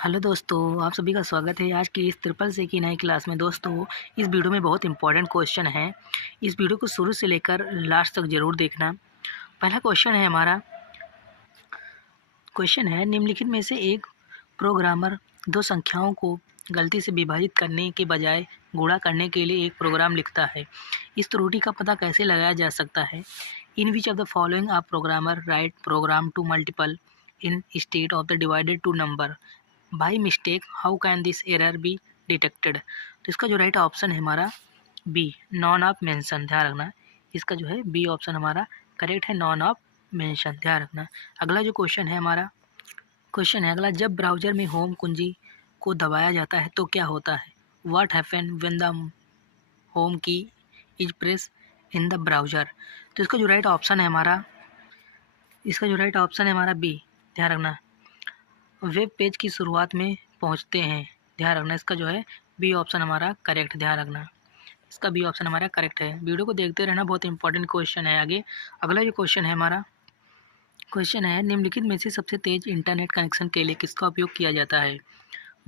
Hello दोस्तों, आप सभी का स्वागत है आज की इस ट्रिपल सी की नई क्लास में। दोस्तों, इस वीडियो में बहुत इंपॉर्टेंट क्वेश्चन है। इस वीडियो को शुरू से लेकर लास्ट तक ज़रूर देखना। पहला क्वेश्चन है हमारा। क्वेश्चन है, निम्नलिखित में से एक प्रोग्रामर दो संख्याओं को गलती से विभाजित करने के बजाय गुणा करने के लिए एक प्रोग्राम लिखता है। इस त्रुटि का पता कैसे लगाया जा सकता है? In which of the following a programmer write program to multiple instead of the divided two number by mistake, how can this error be detected? तो इसका जो राइट ऑप्शन है हमारा बी, नॉन ऑफ मेंशन। ध्यान रखना, इसका जो है बी ऑप्शन हमारा करेक्ट है, नॉन ऑफ मेंशन। ध्यान रखना। अगला जो क्वेश्चन है हमारा, क्वेश्चन है अगला, जब ब्राउज़र में होम कुंजी को दबाया जाता है तो क्या होता है? What happen when the home key is press in the browser? तो इसका जो राइट ऑप्शन है हमारा, बी। ध्यान रखना, वेब पेज की शुरुआत में पहुंचते हैं। ध्यान रखना, इसका जो है बी ऑप्शन हमारा करेक्ट। ध्यान रखना, इसका बी ऑप्शन हमारा करेक्ट है। वीडियो को देखते रहना, बहुत इंपॉर्टेंट क्वेश्चन है आगे। अगला जो क्वेश्चन है हमारा, क्वेश्चन है निम्नलिखित में से सबसे तेज इंटरनेट कनेक्शन के लिए किसका उपयोग किया जाता है?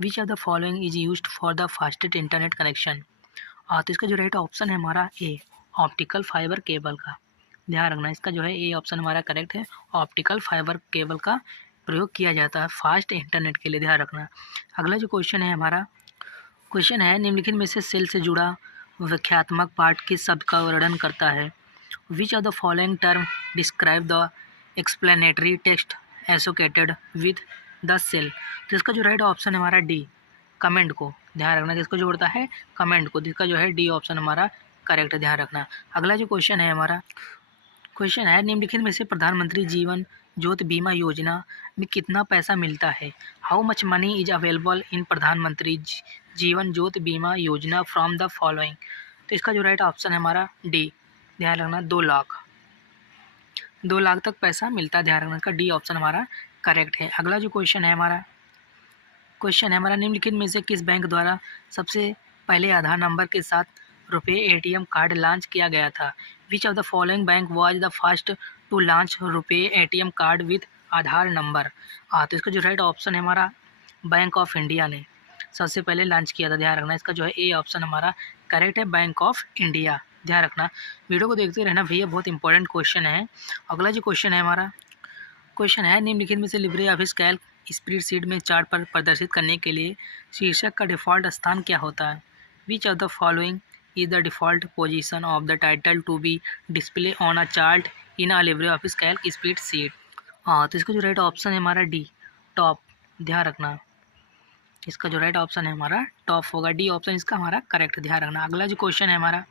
Which of the following is used for the fastest internet connection? तो इसका जो राइट ऑप्शन है हमारा ए, ऑप्टिकल फाइबर केबल का। ध्यान रखना, इसका जो है ए ऑप्शन हमारा करेक्ट है, ऑप्टिकल फाइबर केबल का प्रयोग किया जाता है फास्ट इंटरनेट के लिए। ध्यान रखना। अगला जो क्वेश्चन है हमारा, क्वेश्चन है निम्नलिखित में से सेल से जुड़ा व्याख्यात्मक पाठ किस शब्द का वर्णन करता है? Which of the following term describe the explanatory text associated with the cell? तो इसका जो राइट ऑप्शन है हमारा डी, कमेंट को। ध्यान रखना, किसको जोड़ता है? कमेंट को। जिसका जो है डी ऑप्शन हमारा करेक्ट है। ध्यान रखना। अगला जो क्वेश्चन है हमारा, क्वेश्चन है निम्नलिखित में से प्रधानमंत्री जीवन ज्योति बीमा योजना में कितना पैसा मिलता है? How much money is available in प्रधानमंत्री जीवन ज्योति बीमा योजना फ्रॉम द फॉलोइंग? तो इसका जो राइट ऑप्शन है हमारा डी। ध्यान रखना, 2 लाख, 2 लाख तक पैसा मिलता है। ध्यान रखना, इसका डी ऑप्शन हमारा करेक्ट है। अगला जो क्वेश्चन है हमारा, निम्नलिखित में से किस बैंक द्वारा सबसे पहले आधार नंबर के साथ रुपये एटीएम कार्ड लॉन्च किया गया था? Which of the following bank was the first to launch RuPay ATM card with Aadhaar number? तो इसका जो राइट ऑप्शन है हमारा, बैंक ऑफ इंडिया ने सबसे पहले लॉन्च किया था। ध्यान रखना, इसका जो है ए ऑप्शन हमारा करेक्ट है, बैंक ऑफ इंडिया। ध्यान रखना, वीडियो को देखते रहना भैया, बहुत इंपॉर्टेंट क्वेश्चन है। अगला जो क्वेश्चन है हमारा, क्वेश्चन है निम्नलिखित में से लिब्रे ऑफिस कैल्क स्प्रेडशीट में चार्ट पर प्रदर्शित करने के लिए शीर्षक का डिफ़ॉल्ट स्थान क्या होता है? Which of the following is the default position of the title to be display on a chart in a Libre Office Calc spreadsheet? तो इसका जो राइट ऑप्शन है हमारा डी, टॉप। ध्यान रखना, इसका जो राइट ऑप्शन है हमारा टॉप होगा, डी ऑप्शन इसका हमारा करेक्ट। ध्यान रखना। अगला जो क्वेश्चन है हमारा,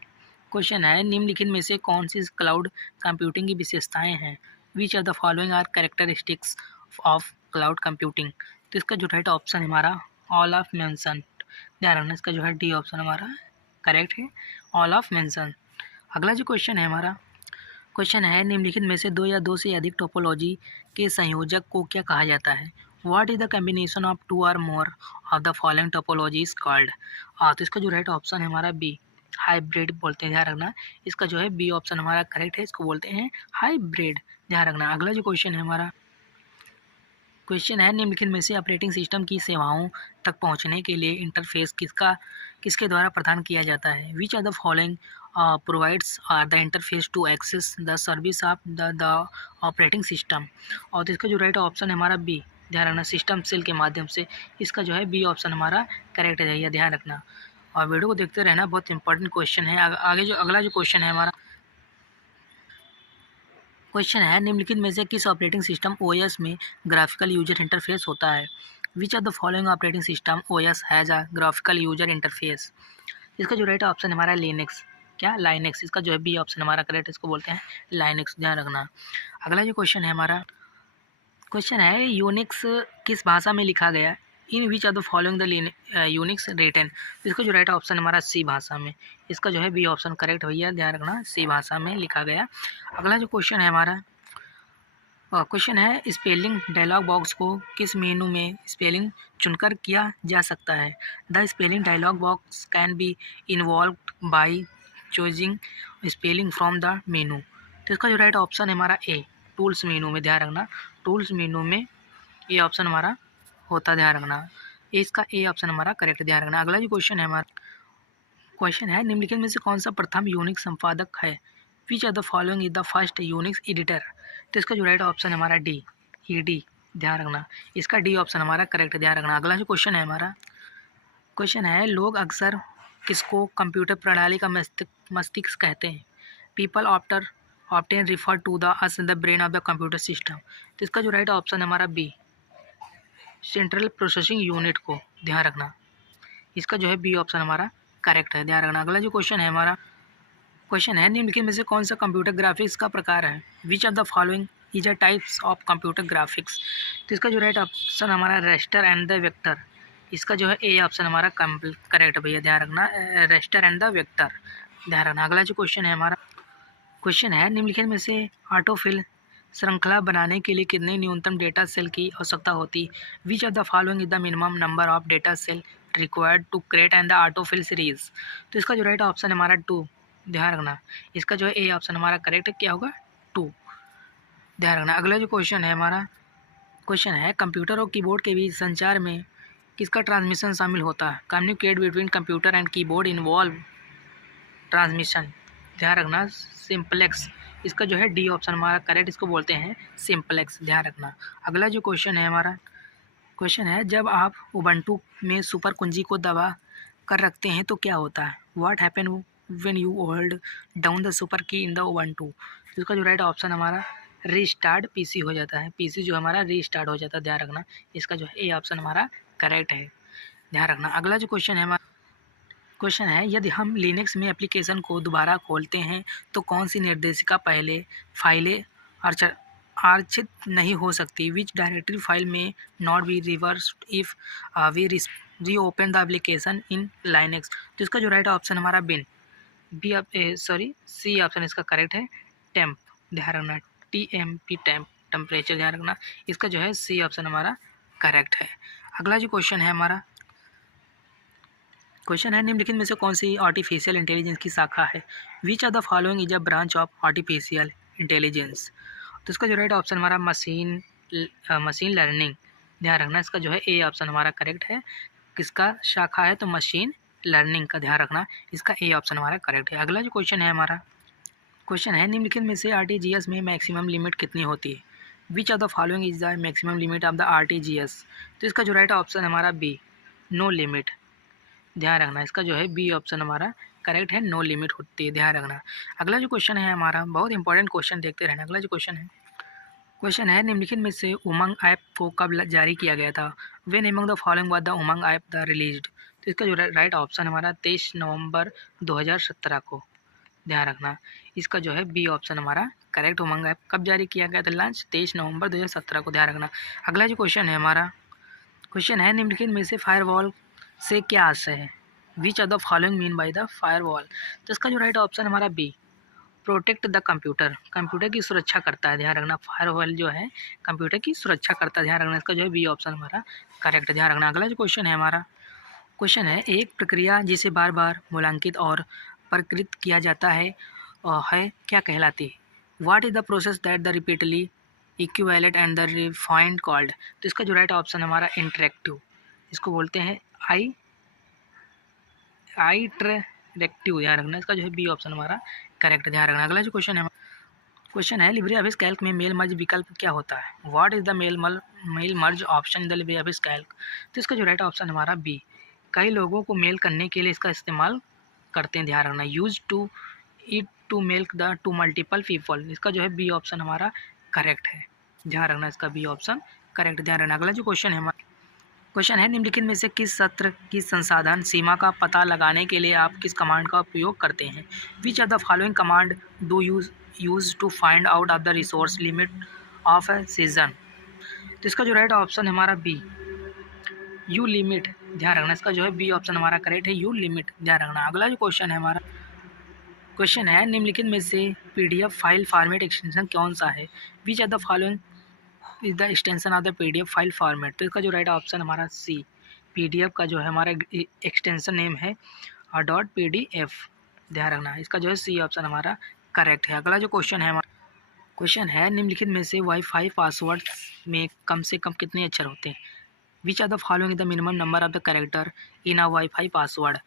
क्वेश्चन है निम्नलिखित में से कौन सी क्लाउड कंप्यूटिंग की विशेषताएं हैं? Which of the following are characteristics of cloud computing? तो इसका जो राइट ऑप्शन है हमारा ऑल ऑफ मेंशन। ध्यान रखना, इसका जो है डी ऑप्शन हमारा करेक्ट है, ऑल ऑफ मेंशन। अगला जो क्वेश्चन है हमारा, क्वेश्चन है निम्नलिखित में से दो या दो से अधिक टोपोलॉजी के संयोजक को क्या कहा जाता है? What is the combination of two or more of the following topology is called? तो इसका जो राइट ऑप्शन है हमारा बी, हाइब्रिड बोलते हैं। ध्यान रखना, इसका जो है बी ऑप्शन हमारा करेक्ट है, इसको बोलते हैं हाइब्रिड। ध्यान रखना। अगला जो क्वेश्चन है हमारा, क्वेश्चन है निम्नलिखित में से ऑपरेटिंग सिस्टम की सेवाओं तक पहुंचने के लिए इंटरफेस किसके द्वारा प्रदान किया जाता है? Which of the following provides are the interface to access the service of the operating system? और तो इसका जो राइट ऑप्शन है हमारा बी, ध्यान रखना, सिस्टम सेल के माध्यम से। इसका जो है बी ऑप्शन हमारा करेक्ट है, यह ध्यान रखना। और वीडियो को देखते रहना, बहुत इंपॉर्टेंट क्वेश्चन है। आगे जो अगला जो क्वेश्चन है हमारा, क्वेश्चन है निम्नलिखित में से किस ऑपरेटिंग सिस्टम ओएस में ग्राफिकल यूजर इंटरफेस होता है? Which of the following operating system OS has a graphical user interface? इसका जो राइट ऑप्शन हमारा लिनक्स, क्या लाइनेक्स, इसका जो है बी ऑप्शन हमारा करेक्ट, इसको बोलते हैं लाइनेक्स। ध्यान रखना। अगला जो क्वेश्चन है हमारा, क्वेश्चन है यूनिक्स किस भाषा में लिखा गया? In which of the following the Unix written? इसका जो राइट ऑप्शन हमारा सी भाषा में, इसका जो है बी ऑप्शन करेक्ट भैया। ध्यान रखना, सी भाषा में लिखा गया। अगला जो क्वेश्चन है हमारा, क्वेश्चन है स्पेलिंग डायलॉग बॉक्स को किस मेनू में स्पेलिंग चुनकर किया जा सकता है? The spelling dialog box can be involve by choosing spelling from the menu. तो इसका जो राइट ऑप्शन है हमारा ए, टूल्स मेनू में। ध्यान रखना, टूल्स मेनू में ये ऑप्शन हमारा होता है। ध्यान रखना। इसका ए ऑप्शन हमारा करेक्ट, ध्यान रखना। अगला जो क्वेश्चन है निम्नलिखित में से कौन सा प्रथम यूनिक्स संपादक है? Which of the following is the first Unix editor? तो इसका जो राइट ऑप्शन हमारा डी, ईडी, ध्यान रखना। इसका डी ऑप्शन हमारा करेक्ट, ध्यान रखना। अगला जो क्वेश्चन है लोग अक्सर किसको कंप्यूटर प्रणाली का मस्तिष्क कहते हैं? People after often refer to the as the brain of the computer system. तो इसका जो राइट ऑप्शन हमारा बी, सेंट्रल प्रोसेसिंग यूनिट को, ध्यान रखना। इसका जो है बी ऑप्शन हमारा करेक्ट है, ध्यान रखना। अगला जो क्वेश्चन है निम्नलिखित में से कौन सा कंप्यूटर ग्राफिक्स का प्रकार है? Which of the following is a types of computer graphics? तो इसका जो राइट ऑप्शन हमारा रेस्टर एंड द वेक्टर। इसका जो है ए ऑप्शन हमारा करेक्ट भैया, ध्यान रखना, रेस्टर एंड द वेक्टर, ध्यान रखना। अगला जो क्वेश्चन है निम्नलिखित में से ऑटोफिल श्रृंखला बनाने के लिए कितने न्यूनतम डेटा सेल की आवश्यकता होती? Which of the following is the minimum number of data cell required to create and the autofill series? तो इसका जो राइट ऑप्शन हमारा 2, ध्यान रखना। इसका जो है ए ऑप्शन हमारा करेक्ट क्या होगा? 2, ध्यान रखना। अगला जो क्वेश्चन है कंप्यूटर और कीबोर्ड के बीच संचार में किसका ट्रांसमिशन शामिल होता है? Communicate between computer and keyboard involve transmission, ध्यान रखना, सिंपलेक्स। इसका जो है डी ऑप्शन हमारा करेक्ट, इसको बोलते हैं सिंपलेक्स, ध्यान रखना। अगला जो क्वेश्चन है जब आप उबंटू में सुपर कुंजी को दबा कर रखते हैं तो क्या होता है? What happen when you hold down the super की इन द उबंटू? इसका जो राइट ऑप्शन हमारा रीस्टार्ट पीसी हो जाता है, पीसी जो हमारा रीस्टार्ट हो जाता है, ध्यान रखना। इसका जो है ए ऑप्शन हमारा करेक्ट है, ध्यान रखना। अगला जो क्वेश्चन है यदि हम लिनक्स में एप्लीकेशन को दोबारा खोलते हैं तो कौन सी निर्देशिका पहले फाइलें आरक्षित नहीं हो सकती? Which directory file may not be reversed if we reopen the application in Linux? तो इसका जो राइट ऑप्शन हमारा सी ऑप्शन इसका करेक्ट है, टेम्प, ध्यान रखना, TMP टेम्प, टेम्परेचर, ध्यान रखना। इसका जो है सी ऑप्शन हमारा करेक्ट है। अगला जो क्वेश्चन है निम्नलिखित में से कौन सी आर्टिफिशियल इंटेलिजेंस की शाखा है? Which of the following is a branch of artificial intelligence? तो इसका जो राइट ऑप्शन हमारा मशीन लर्निंग, ध्यान रखना। इसका जो है ए ऑप्शन हमारा करेक्ट है। किसका शाखा है? तो मशीन लर्निंग का, ध्यान रखना। इसका ए ऑप्शन हमारा करेक्ट है। अगला जो क्वेश्चन है निम्नलिखित में से RTGS में मैक्सिमम लिमिट कितनी होती है? Which of the following is the maximum limit of the RTGS? तो इसका जो राइट ऑप्शन हमारा बी, नो लिमिट, ध्यान रखना। इसका जो है बी ऑप्शन हमारा करेक्ट है, नो लिमिट होती है, ध्यान रखना। अगला जो क्वेश्चन है हमारा बहुत इंपॉर्टेंट क्वेश्चन, देखते रहना। अगला जो क्वेश्चन है निम्नलिखित में से उमंग ऐप को कब जारी किया गया था? When among the following was the Umang app the released? तो इसका जो राइट ऑप्शन हमारा 23 नवंबर 2017 को, ध्यान रखना। इसका जो है बी ऑप्शन हमारा करेक्ट, उमंग ऐप कब जारी किया गया था? लॉन्च 23 नवंबर 2017 को, ध्यान रखना। अगला जो क्वेश्चन है निम्नलिखित में से फायरवॉल से क्या आशय है? Which of the following mean by the firewall? तो इसका जो राइट ऑप्शन हमारा बी, प्रोटेक्ट द कंप्यूटर की सुरक्षा करता है, ध्यान रखना। फायरवॉल जो है कंप्यूटर की सुरक्षा करता है, ध्यान रखना। इसका जो है बी ऑप्शन हमारा करेक्ट है, ध्यान रखना। अगला जो क्वेश्चन है एक प्रक्रिया जिसे बार बार मूल्यांकित और प्रकृत किया जाता है क्या कहलाती है? What is the process that the repeatedly equivalent and the refined called? तो इसका जो राइट ऑप्शन हमारा इंटरेक्टिव, इसको बोलते हैं आईटरेक्टिव, ध्यान रखना। इसका जो है बी ऑप्शन हमारा करेक्ट, ध्यान रखना। अगला जो क्वेश्चन है लिब्रे ऑफिस कैल्क में मेल मर्ज विकल्प क्या होता है? What is the mail merge option in the Libre Office Calc? तो इसका जो राइट ऑप्शन हमारा बी, कई लोगों को मेल करने के लिए इसका इस्तेमाल करते हैं, ध्यान रखना। Use to it to mail the to multiple people, इसका जो है बी ऑप्शन हमारा करेक्ट है, ध्यान रखना। इसका बी ऑप्शन करेक्ट, ध्यान रखना। अगला जो क्वेश्चन है निम्नलिखित में से किस सत्र की संसाधन सीमा का पता लगाने के लिए आप किस कमांड का उपयोग करते हैं? Which of the following command do use to find out of the resource limit of a session? तो इसका जो राइट ऑप्शन हमारा बी, यू लिमिट, ध्यान रखना। इसका जो है बी ऑप्शन हमारा करेक्ट है, यू लिमिट, ध्यान रखना। अगला जो क्वेश्चन है निम्नलिखित में से PDF फाइल फॉर्मेट एक्सटेंशन कौन सा है? Which of the following is the extension of the PDF file format? तो इसका जो राइट ऑप्शन हमारा सी, PDF का जो है हमारा एक्सटेंशन नेम है .pdf, ध्यान रखना। इसका जो है सी ऑप्शन हमारा करेक्ट है। अगला जो क्वेश्चन है निम्नलिखित में से वाईफाई पासवर्ड में कम से कम कितने अक्षर होते हैं? Which are the following the minimum number of the character in a wifi password.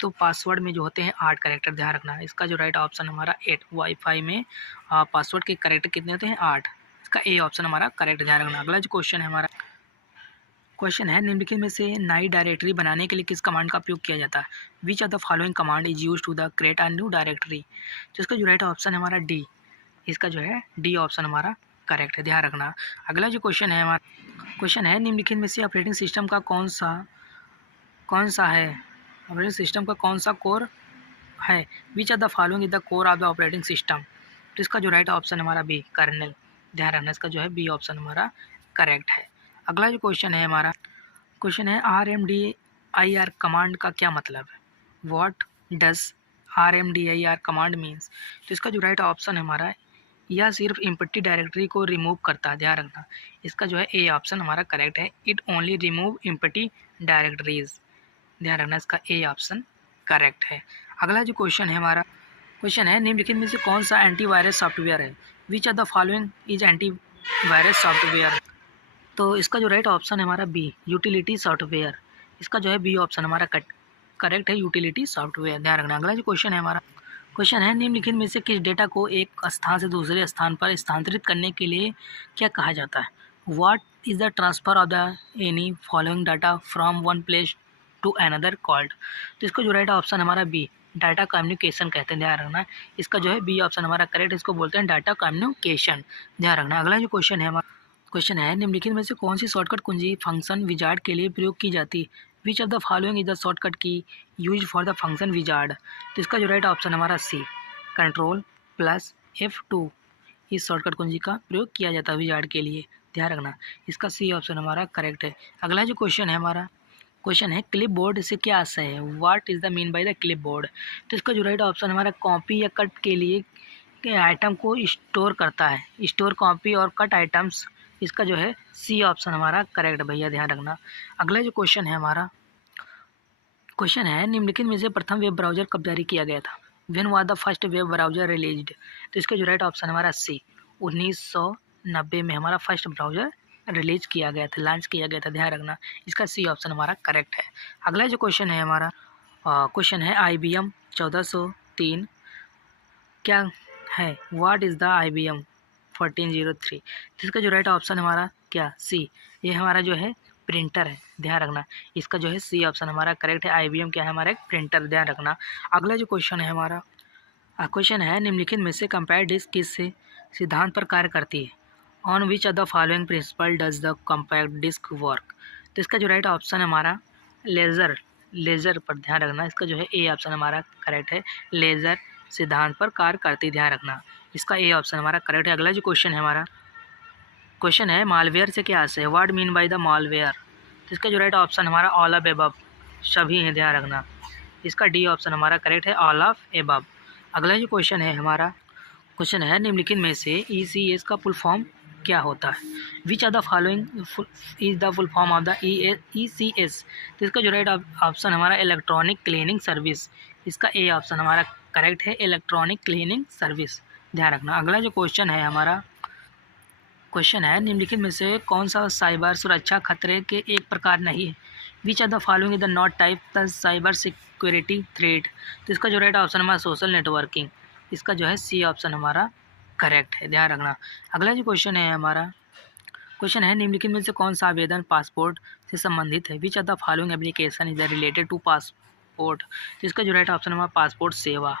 तो पासवर्ड में जो होते हैं 8 कैरेक्टर, ध्यान रखना। इसका जो राइट ऑप्शन हमारा 8, वाईफाई में पासवर्ड के कैरेक्टर कितने होते हैं 8। इसका ए ऑप्शन हमारा करेक्ट, ध्यान रखना। अगला जो क्वेश्चन है हमारा, क्वेश्चन है निम्नलिखित में से नई डायरेक्टरी बनाने के लिए किस कमांड का उपयोग किया जाता है। Which are the following command is use to the create a new directory. तो इसका जो राइट ऑप्शन है हमारा डी, इसका जो है डी ऑप्शन हमारा करेक्ट है, ध्यान रखना। अगला जो क्वेश्चन है हमारा, क्वेश्चन है निम्नलिखित में से ऑपरेटिंग सिस्टम का कौन सा है, ऑपरेटिंग सिस्टम का कौन सा कोर है। Which are the following is the core of the operating system. तो इसका जो राइट ऑप्शन हमारा बी, कर्नेल, ध्यान रखना। इसका जो है बी ऑप्शन हमारा करेक्ट है। अगला जो क्वेश्चन है हमारा, क्वेश्चन है RMDIR कमांड का क्या मतलब है। What does RMDIR command means. तो इसका जो राइट ऑप्शन है हमारा, यह सिर्फ इम्पटी डायरेक्टरी को रिमूव करता है, ध्यान रखना। इसका जो है ए ऑप्शन हमारा करेक्ट है। It only remove empty directories, ध्यान रखना। इसका ए ऑप्शन करेक्ट है। अगला जो क्वेश्चन है हमारा, क्वेश्चन है निम्नलिखित में से कौन सा एंटीवायरस सॉफ्टवेयर है। Which are the following is antivirus software. तो इसका जो राइट ऑप्शन है हमारा बी, यूटिलिटी सॉफ्टवेयर। इसका जो है बी ऑप्शन हमारा करेक्ट है, यूटिलिटी सॉफ्टवेयर, ध्यान रखना। अगला जो क्वेश्चन है हमारा, क्वेश्चन है निम्नलिखित में से किस डेटा को एक स्थान से दूसरे स्थान पर स्थानांतरित करने के लिए क्या कहा जाता है। What is the transfer of the any following data from one place to another called. तो इसका जो राइट ऑप्शन हमारा बी, डाटा कम्युनिकेशन कहते हैं, ध्यान रखना। इसका जो है बी ऑप्शन हमारा करेक्ट, इसको बोलते हैं डाटा कम्युनिकेशन, ध्यान रखना। अगला जो क्वेश्चन है हमारा, क्वेश्चन है निम्नलिखित में से कौन सी शॉर्टकट कुंजी फंक्शन विजार्ड के लिए प्रयोग की जाती है। Which of the following is the shortcut key use for the function wizard. तो इसका जो राइट ऑप्शन हमारा सी, Ctrl+F2 इस शॉर्टकट कुंजी का प्रयोग किया जाता है विजार्ड के लिए, ध्यान रखना। इसका सी ऑप्शन हमारा करेक्ट है। अगला जो क्वेश्चन है हमारा, क्वेश्चन है क्लिप बोर्ड से क्या आशय है। What is the mean by the clip board. तो इसका जो राइट ऑप्शन हमारा कॉपी या कट के लिए के आइटम को स्टोर करता है, स्टोर कॉपी और कट आइटम्स। इसका जो है सी ऑप्शन हमारा करेक्ट भैया, ध्यान रखना। अगला जो क्वेश्चन है हमारा, क्वेश्चन है निम्नलिखित में से प्रथम वेब ब्राउज़र कब जारी किया गया था। When was the first web browser released. तो इसका जो राइट ऑप्शन हमारा सी, 1990 में हमारा फर्स्ट ब्राउज़र रिलीज किया गया था, लॉन्च किया गया था, ध्यान रखना। इसका सी ऑप्शन हमारा करेक्ट है। अगला जो क्वेश्चन है हमारा, क्वेश्चन है IBM 1403 क्या है। What is the IBM 1403। इसका जो राइट ऑप्शन हमारा क्या, सी, ये हमारा जो है प्रिंटर है, ध्यान रखना। इसका जो है सी ऑप्शन हमारा करेक्ट है। IBM क्या है हमारा, एक प्रिंटर, ध्यान रखना। अगला जो क्वेश्चन है हमारा, क्वेश्चन है निम्नलिखित में से कंपेयर डिस्क किस सिद्धांत पर कार्य करती है। On which of the following principle does the compact disc work. तो इसका जो राइट ऑप्शन है हमारा लेज़र पर, ध्यान रखना। इसका जो है ए ऑप्शन हमारा करेक्ट है, लेज़र सिद्धांत पर कार्य करती, ध्यान रखना। इसका ए ऑप्शन हमारा करेक्ट है। अगला जो क्वेश्चन है हमारा, क्वेश्चन है मालवेयर से क्या आशय है। What mean by the malware. तो इसका जो राइट ऑप्शन हमारा ऑल ऑफ एबव, सभी हैं, ध्यान रखना। इसका डी ऑप्शन हमारा करेक्ट है, ऑल ऑफ एबव। अगला जो क्वेश्चन है हमारा, क्वेश्चन है निम्नलिखित में से ECS का फुल फॉर्म क्या होता है। Which are the following is the full form of the ECS। तो इसका जो राइट ऑप्शन हमारा इलेक्ट्रॉनिक क्लीनिंग सर्विस। इसका ए ऑप्शन हमारा करेक्ट है, इलेक्ट्रॉनिक क्लीनिंग सर्विस, ध्यान रखना। अगला जो क्वेश्चन है हमारा, क्वेश्चन है निम्नलिखित में से कौन सा साइबर सुरक्षा खतरे के एक प्रकार नहीं है। Which are the following is the not type the cyber security threat. तो इसका जो राइट ऑप्शन हमारा सोशल नेटवर्किंग। इसका जो है सी ऑप्शन हमारा करेक्ट है, ध्यान रखना। अगला जो क्वेश्चन है हमारा, क्वेश्चन है निम्नलिखित में से कौन सा आवेदन पासपोर्ट से संबंधित है। Which are the following application is related to passport. तो इसका जो राइट ऑप्शन हमारा पासपोर्ट सेवा,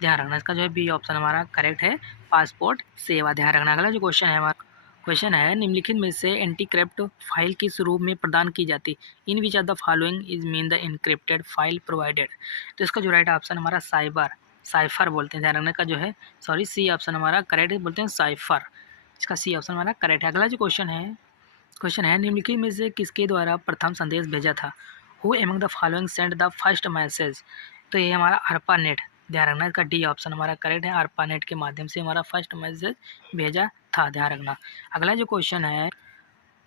ध्यान रखना। इसका जो है बी ऑप्शन हमारा करेक्ट है, पासपोर्ट सेवा, ध्यान रखना। अगला जो क्वेश्चन है हमारा, क्वेश्चन है निम्नलिखित में से एंटीक्रिप्ट फाइल किस रूप में प्रदान की जाती। In which are the following is mean the encrypted file provided. तो इसका जो राइट ऑप्शन हमारा साइफर बोलते हैं, ध्यान रखने का जो है, सॉरी, सी ऑप्शन हमारा करेक्ट है, बोलते हैं साइफर। इसका सी ऑप्शन हमारा करेक्ट है। अगला जो क्वेश्चन है, क्वेश्चन है निम्नलिखित में से किसके द्वारा प्रथम संदेश भेजा था। Who among the following send the first message. तो ये हमारा ARPANET, ध्यान रखना। इसका डी ऑप्शन हमारा करेक्ट है, ARPANET के माध्यम से हमारा फर्स्ट मैसेज भेजा था, ध्यान रखना। अगला जो क्वेश्चन है,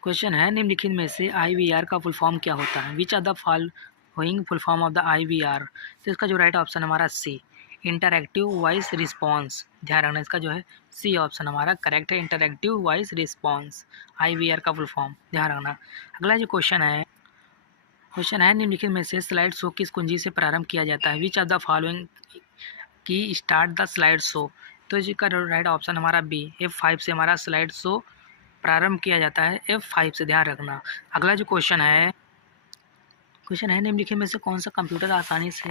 क्वेश्चन है निम्नलिखित में से IVR का फुल फॉर्म क्या होता है। Which are the following full form of the IVR। तो इसका जो राइट ऑप्शन हमारा सी, इंटरैक्टिव वॉइस रिस्पॉन्स। ध्यान रखना, इसका जो है सी ऑप्शन हमारा करेक्ट है, इंटरैक्टिव वॉइस रिस्पॉन्स, IVR का फुल फॉर्म। ध्यान रखना। अगला जो क्वेश्चन है निम्नलिखित में से स्लाइड शो किस कुंजी से प्रारंभ किया जाता है? विच ऑफ द फॉलोइंग की स्टार्ट द स्लाइड शो। तो इसका राइट ऑप्शन हमारा बी, F5 से हमारा स्लाइड शो प्रारंभ किया जाता है, F5 से। ध्यान रखना। अगला जो क्वेश्चन है निम्नलिखित में से कौन सा कंप्यूटर आसानी से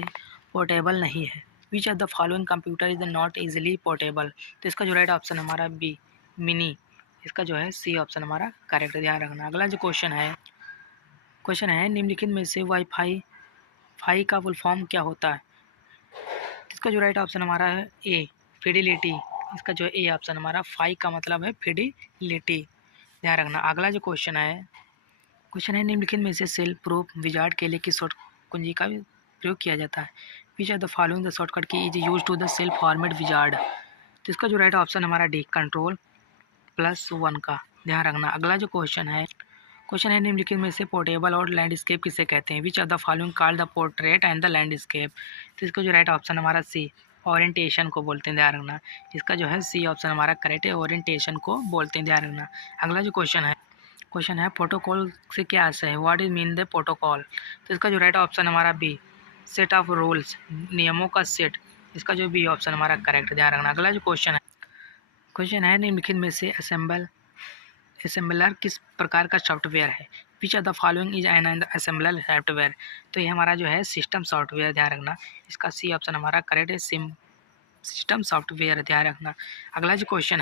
पोर्टेबल नहीं है? Which of the following computer is not easily portable. तो इसका जो राइट ऑप्शन हमारा बी, मिनी। इसका जो है सी ऑप्शन हमारा करेक्ट। ध्यान रखना। अगला जो क्वेश्चन है निम्नलिखित में से वाईफाई का फुल फॉर्म क्या होता है? इसका जो राइट ऑप्शन हमारा है ए, फिडिलिटी। इसका जो है ए ऑप्शन हमारा, फाई का मतलब है फिडिलिटी। ध्यान रखना। अगला जो क्वेश्चन है निम्नलिखित में से सेल्फ प्रूफ विजार्ड के लिए किस शॉर्ट कुंजी का प्रयोग किया जाता है? Which of the following the shortcut key is use to the self format wizard. तो इसका जो राइट ऑप्शन हमारा डी, Ctrl+1 का। ध्यान रखना। अगला जो क्वेश्चन है निम्नलिखित में से पोर्टेबल और लैंडस्केप किसे कहते हैं? Which of the following called the portrait and the landscape. तो इसका जो राइट ऑप्शन हमारा सी, ओरिएंटेशन को बोलते हैं। ध्यान रखना। इसका जो है सी ऑप्शन हमारा करेक्ट है, ओरिएंटेशन को बोलते हैं। ध्यान रखना। अगला जो क्वेश्चन है प्रोटोकॉल से क्या आशय है? What is mean the protocol. तो इसका जो राइट ऑप्शन हमारा बी, सेट ऑफ रूल्स, नियमों का सेट। इसका जो बी ऑप्शन हमारा करेक्ट। ध्यान रखना। अगला जो क्वेश्चन है निम्नलिखित में से असेंबलर किस प्रकार का सॉफ्टवेयर है? Which of the following is an assembler software. तो ये हमारा जो है सिस्टम सॉफ्टवेयर। ध्यान रखना। इसका सी ऑप्शन हमारा करेक्ट है, सिस्टम सॉफ्टवेयर। ध्यान रखना। अगला जो क्वेश्चन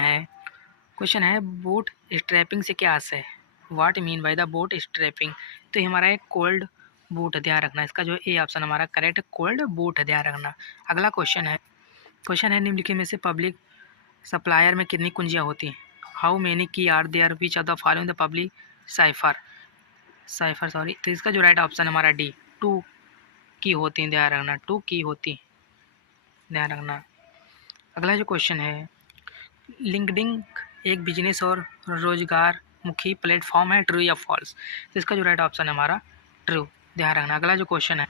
है बूट स्ट्रैपिंग से क्या आशय है? What mean by the boot strapping. तो ये हमारा एक कोल्ड बूट। ध्यान रखना। इसका जो ए ऑप्शन हमारा करेक्ट, कोल्ड बूट। ध्यान रखना। अगला क्वेश्चन है निम्नलिखित में से पब्लिक सप्लायर में कितनी कुंजियाँ होती हैं? How many key are there which of the following the public cipher sorry. तो इसका जो राइट ऑप्शन हमारा डी, 2 की होती हैं। ध्यान रखना। 2 की होती हैं। ध्यान रखना। अगला जो क्वेश्चन है लिंक्डइन एक बिजनेस और रोजगार मुखी प्लेटफॉर्म है, ट्रू या फॉल्स। तो इसका जो राइट ऑप्शन है हमारा ट्रू। ध्यान रखना। अगला जो क्वेश्चन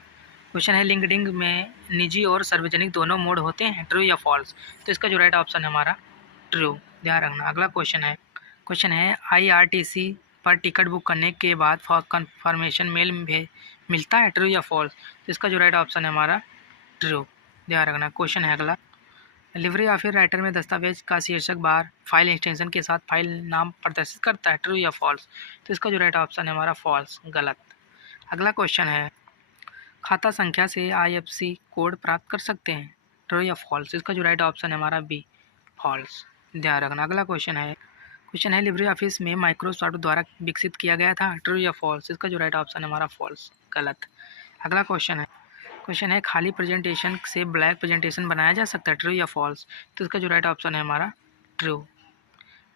है लिंक्डइन में निजी और सार्वजनिक दोनों मोड होते हैं, ट्रू या फॉल्स। तो इसका जो राइट ऑप्शन है हमारा ट्रू। ध्यान रखना। अगला क्वेश्चन है IRTC पर टिकट बुक करने के बाद कंफर्मेशन मेल मिलता है, ट्रू या फॉल्स। तो इसका जो राइट ऑप्शन है हमारा ट्रू। ध्यान रखना। क्वेश्चन है अगला लिवरी ऑफ राइटर में दस्तावेज का शीर्षक बार फाइल एक्सटेंशन के साथ फाइल नाम प्रदर्शित करता है, ट्रू या फॉल्स। तो इसका जो राइट ऑप्शन है हमारा फॉल्स, गलत। अगला क्वेश्चन है खाता संख्या से IFSC कोड प्राप्त कर सकते हैं, ट्रू या फॉल्स। इसका जो राइट ऑप्शन है हमारा बी, फॉल्स। ध्यान रखना। अगला क्वेश्चन है लिब्रे ऑफिस में माइक्रोसॉफ्ट द्वारा विकसित किया गया था, ट्रू या फॉल्स। इसका जो राइट ऑप्शन है हमारा फॉल्स, गलत। अगला क्वेश्चन है खाली प्रेजेंटेशन से ब्लैक प्रेजेंटेशन बनाया जा सकता है, ट्रू या फॉल्स। तो इसका जो राइट ऑप्शन है हमारा ट्रू।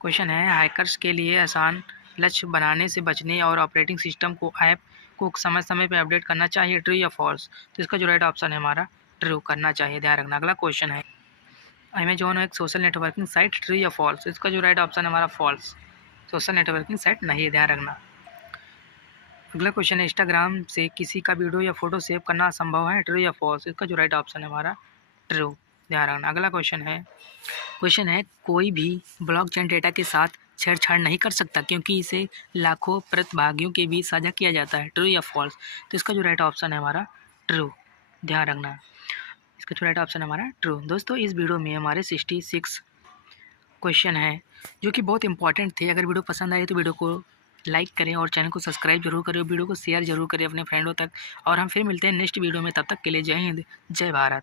क्वेश्चन है हैकर्स के लिए आसान लक्ष्य बनाने से बचने और ऑपरेटिंग सिस्टम को ऐप को समय समय पर अपडेट करना चाहिए, ट्रू या फॉल्स। तो इसका जो राइट ऑप्शन है हमारा ट्रू, करना चाहिए। ध्यान रखना। अगला क्वेश्चन है अमेजॉन एक सोशल नेटवर्किंग साइट, ट्रू या फॉल्स। इसका जो राइट ऑप्शन है हमारा फॉल्स, सोशल नेटवर्किंग साइट नहीं है। ध्यान रखना। अगला क्वेश्चन है इंस्टाग्राम से किसी का वीडियो या फोटो सेव करना असंभव है, ट्रू या फॉल्स। इसका जो राइट ऑप्शन है हमारा ट्रू। ध्यान रखना। अगला क्वेश्चन है कोई भी ब्लॉकचेन डेटा के साथ छेड़छाड़ नहीं कर सकता क्योंकि इसे लाखों प्रतिभागियों के बीच साझा किया जाता है, ट्रू या फॉल्स। तो इसका जो राइट ऑप्शन है हमारा ट्रू। ध्यान रखना। इसका जो राइट ऑप्शन है हमारा ट्रू। दोस्तों इस वीडियो में हमारे 66 क्वेश्चन है जो कि बहुत इंपॉर्टेंट थे। अगर वीडियो पसंद आए तो वीडियो को लाइक करें और चैनल को सब्सक्राइब जरूर करें, वीडियो को शेयर जरूर करें अपने फ्रेंडों तक। और हम फिर मिलते हैं नेक्स्ट वीडियो में। तब तक के लिए जय हिंद, जय भारत।